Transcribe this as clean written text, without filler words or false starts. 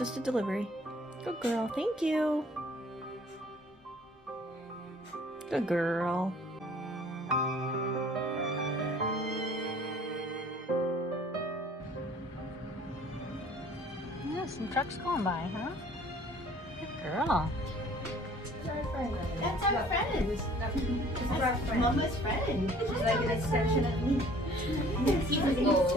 just a delivery. Good girl. Thank you. Good girl. Yeah, some trucks going by, huh? Good girl. That's our friend. That's our friend. Mama's friend. She's like an extension of me. Yes, Invoke.